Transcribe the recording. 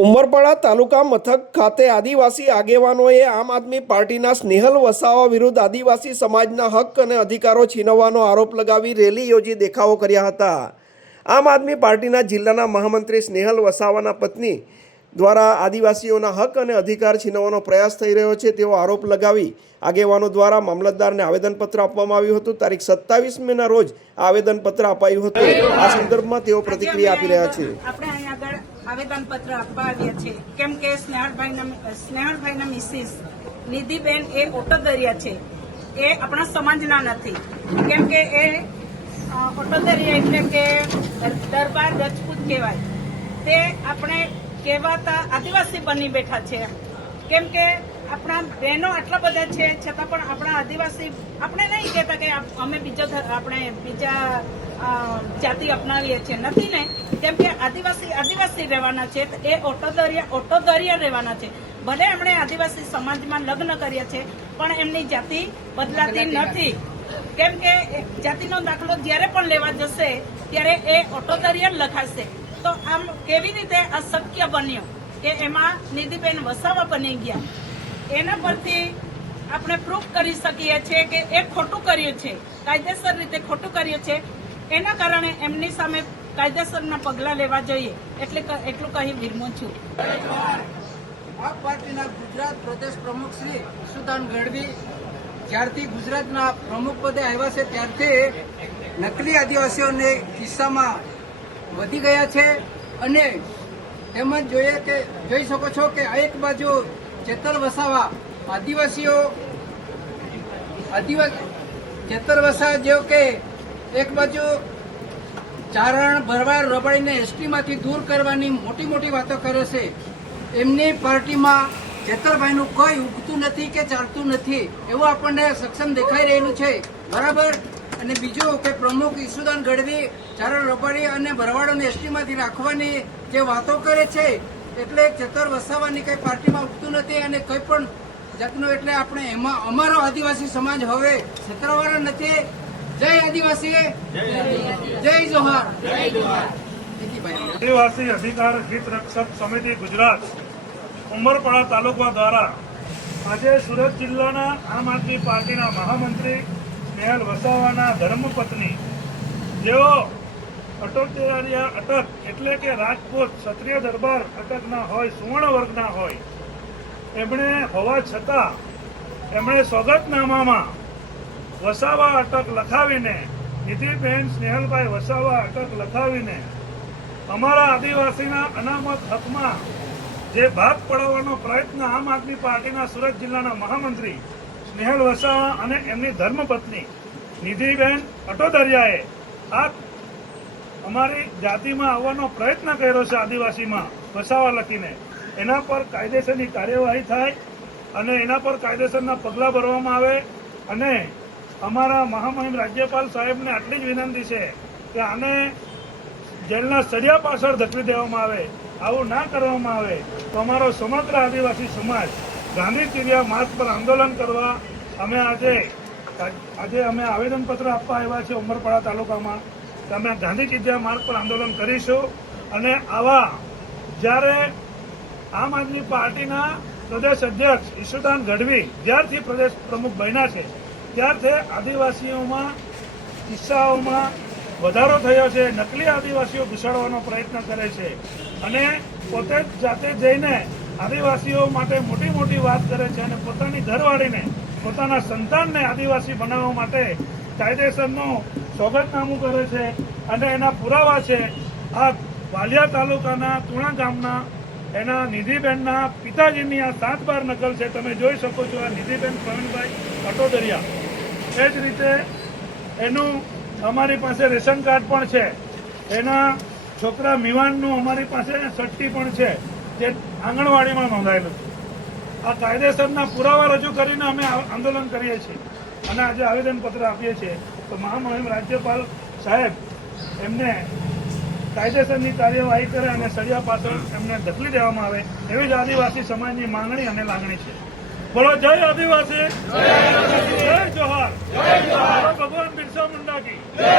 ઉમરપાડા તાલુકા મથક ખાતે આદિવાસી આગેવાનોએ આમ આદમી પાર્ટીના સ્નેહલ વસાવા વિરુદ્ધ આદિવાસી સમાજના હક અને અધિકારો છીનવવાનો આરોપ લગાવી રેલી યોજી દેખાવો કર્યા હતા। આમ આદમી પાર્ટીના જિલ્લાના મહામંત્રી સ્નેહલ વસાવાના પત્ની દ્વારા આદિવાસીઓના હક અને અધિકાર છીનવવાનો પ્રયાસ થઈ રહ્યો છે તેવો આરોપ લગાવી આગેવાનો દ્વારા મામલતદારને આવેદનપત્ર આપવામાં આવ્યું હતું। તારીખ 27 મેના રોજ આવેદનપત્ર અપાયું હતું। આ સંદર્ભમાં તેઓ પ્રતિક્રિયા આપી રહ્યા છે। આવેદનપત્ર આપવા આવ્યા છે કેમ કે સ્નેહલભાઈના મિસિસ નિધિબેન એ ઓટોદરિયા છે, એ આપણા સમાજના નથી કેમ કે એ ઓટોદરિયા એટલે કે દરબાર રજપૂત કહેવાય, તે આપણે કહેવાતા આદિવાસી બની બેઠા છે કેમ કે આપણા બહેનો આટલા બધા છે છતાં પણ આપણા આદિવાસી આપણે નહીં કહેતા કે અમે બીજા જાતિ અપનાવીએ છીએ, નથી ને, કેમ કે આદિવાસી રહેવાના છે, એ ઓટોદરિયા રહેવાના છે। ભલે એમણે આદિવાસી સમાજમાં લગ્ન કર્યા છે પણ એમની જાતિ બદલાતી નથી કેમ કે જાતિનો દાખલો જ્યારે પણ લેવા જશે ત્યારે એ ઓટોદરિયા લખાશે। તો આમ કેવી રીતે આ શક્ય બન્યું કે એમાં નિધિબેન વસાવા બની ગયા? એના પરથી આપણે પ્રૂફ કરી શકીએ છીએ કે એ ખોટું કર્યું છે, કાયદેસર રીતે ખોટું કર્યું છે। એના કારણે એમની સામે કાયદેસરના પગલાં લેવા જોઈએ, એટલું કહી વિરમું છું। આપ પાર્ટીના ગુજરાત પ્રદેશ પ્રમુખ શ્રી ઈશુદાન ગઢવી જ્યારથી ગુજરાતના પ્રમુખ પદે આવ્યા છે ત્યારથી નકલી આદિવાસીઓને કિસ્સામાં વધી ગયા છે અને તેમજ જોઈ શકો છો કે એક બાજુ ચેતર વસાવા ચેતર વસાવા જેવો કે એક બાજુ ચારણ ભરવાડ રબાડીને એસટીમાંથી દૂર કરવાની મોટી મોટી વાતો કરે છે, એમની પાર્ટીમાં ચેતરભાઈનું કોઈ ઉગતું નથી કે ચાલતું નથી એવું આપણને સક્ષમ દેખાઈ રહેલું છે, બરાબર। અને બીજું કે પ્રમુખ ઈશુદાન ગઢવી ચારણ રબાડી અને ભરવાડોને એસટીમાંથી રાખવાની જે વાતો કરે છે એટલે ચેતર વસાવાની કઈ પાર્ટીમાં ઉગતું નથી અને કઈ પણ જાતનું, એટલે આપણે એમાં અમારો આદિવાસી સમાજ હવે છેતરવાનો નથી। જય આદિવાસી, જય જોહાર। આદિવાસી અધિકાર હિત રક્ષક સમિતિ ગુજરાત ઉમરપાડા તાલુકા દ્વારા આજે સુરત જિલ્લાના આમ આદમી પાર્ટીના મહામંત્રી સ્નેહલ વસાવાના ધર્મપત્ની, જેઓ અટોદરિયા અટક એટલે કે રાજપૂત ક્ષત્રિય દરબાર અટકના હોય, સુવર્ણ વર્ગના હોય, એમણે હોવા છતાં એમણે સોગતનામામાં વસાવા અટક લખાવીને, નિધિબેન સ્નેહલભાઈ વસાવા અટક લખાવીને અમારા આદિવાસીના અનામત હકમાં જે ભાગ પડાવવાનો પ્રયત્ન આમ આદમી પાર્ટીના સુરત જિલ્લાના મહામંત્રી સ્નેહલ વસાવા અને એમની ધર્મપત્ની નિધિબેન અટોદરિયાએ આ અમારી જાતિમાં આવવાનો પ્રયત્ન કર્યો છે, આદિવાસીમાં વસાવા લખીને, એના પર કાયદેસરની કાર્યવાહી થાય અને એના પર કાયદેસરના પગલાં ભરવામાં આવે। અને અમારા મહામહિમ રાજ્યપાલ સાહેબને આટલી જ વિનંતી છે કે આને જેલના સળિયા પાછળ ધકેલી દેવામાં આવે। આવું ના કરવામાં આવે તો અમારો સમગ્ર આદિવાસી સમાજ ગાંધી ચીરિયા માર્ગ પર આંદોલન કરવા અમે આજે અમે આવેદનપત્ર આપવા આવ્યા છે ઉમરપાડા તાલુકામાં, કે અમે ગાંધી ચીરિયા માર્ગ પર આંદોલન કરીશું। અને આવા જ્યારે આમ આદમી પાર્ટીના પ્રદેશ અધ્યક્ષ ઈશુદાન ગઢવી જ્યારથી પ્રદેશ પ્રમુખ બન્યા છે ત્યારથી આદિવાસીઓમાં કિસ્સાઓમાં વધારો થયો છે, નકલી આદિવાસીઓ ઘુસાડવાનો પ્રયત્ન કરે છે અને પોતે જાતે જઈને આદિવાસીઓ માટે મોટી મોટી વાત કરે છે અને પોતાની ઘરવાળીને, પોતાના સંતાનને આદિવાસી બનાવવા માટે કાયદેસરનું સોગતનામું કરે છે અને એના પુરાવા છે આ વાલિયા તાલુકાના તુણા ગામના એના નિધિબેનના પિતાજીની આ 7 નકલ છે, તમે જોઈ શકો છો। આ નિધિબેન પ્રવીણભાઈ અટોદરિયા, એ જ રીતે એનું અમારી પાસે રેશન કાર્ડ પણ છે, એના છોકરા મિવાનનું અમારી પાસે સટ્ટી પણ છે જે આંગણવાડીમાં નોંધાયેલું છે। આ કાયદેસરના પુરાવા રજૂ કરીને અમે આંદોલન કરીએ છીએ અને આજે આવેદનપત્ર આપીએ છીએ। તો મહામહિમ રાજ્યપાલ સાહેબ એમને કાયદેસરની કાર્યવાહી કરે અને સળિયા પાછળ એમને ધકેલી દેવામાં આવે એવી જ આદિવાસી સમાજની માંગણી અને લાગણી છે। બોલો જય આદિવાસી, જય જોહાર, ભગવાન બિરસા મુંડા કી જય।